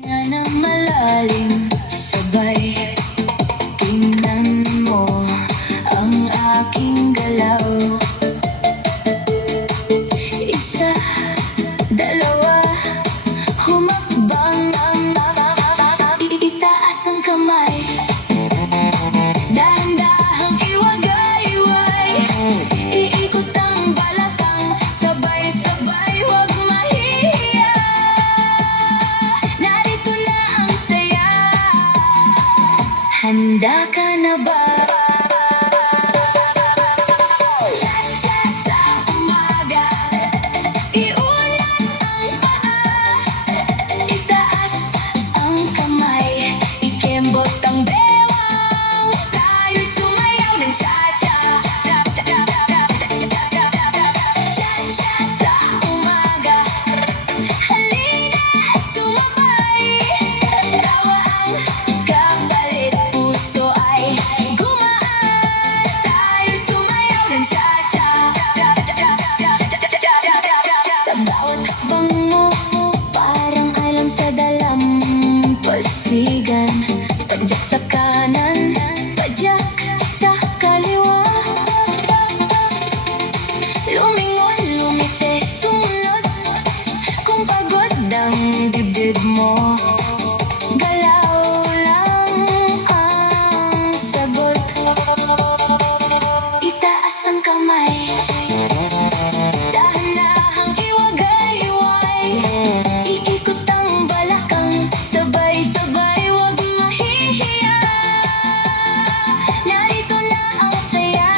Nga na malalim, sabay tingnan mo ang aking galaw. Isa, dalawa, humakbang ang itaas ang kamay. Dahan-dahang iwagay-iway, iikot ang balakang, sabay-sabay, huwag mahihiya. Narito na ang saya, handa ka na ba? Cha-cha sa umaga, iunat ang paa, itaas ang kamay, ikembot ang bewang, tayo'y sumayaw ng cha-cha. Cha-cha sa umaga, halina sumabay, tawa ang kapalit, puso ay gumaan, tayo'y sumayaw ng cha-cha. Sa bawat hakbang mo, parang alon sa dalampasigan, padyak sa kanan, padyak sa kaliwa, lumingon, lumite, sumunod, kung pagod ang dibdib mo, galaw lang ang sagot. Itaas ang kamay, dahan-dahang iwagay-iway, iikot ang balakang, sabay-sabay, huwag mahihiya. Narito na ang saya,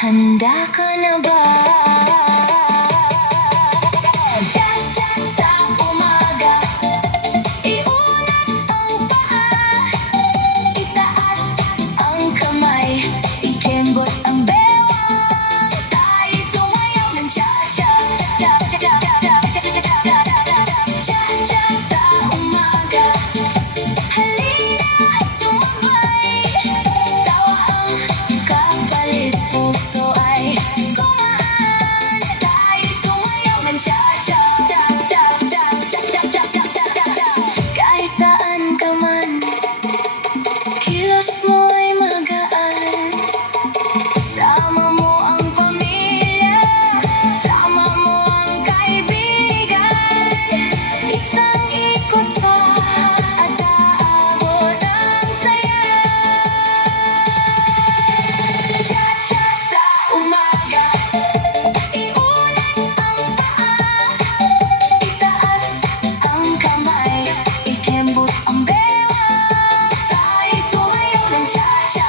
handa ka na ba? Cha-cha sa umaga, iunat ang paa, itaas ang kamay, ikembot ang bewang, tayo'y sumayaw ng cha-cha. Cha-cha sa umaga, halina sumabay, tawa ang kapalit, puso ay gumaan, tayo'y sumayaw ng cha-cha. Kahit saan ka man, kilos mo'y magaan, sama mo ang pamilya, sama mo ang kaibigan, isang ikot pa at aabot ang saya. Cha-cha sa umaga, iunat ang paa, itaas ang kamay, ikembot ang bewang, tayo'y sumayaw ng cha-cha.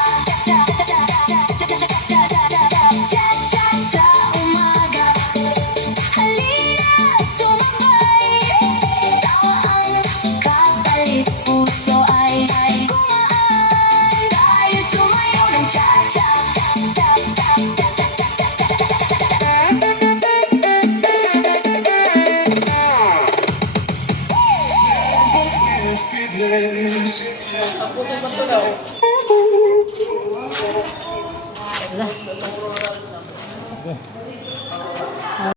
Cha-cha sa umaga, halina sumabay, tawa ang kapalit, puso ay gumaan, tayo'y sumayaw ng cha-cha. Okay.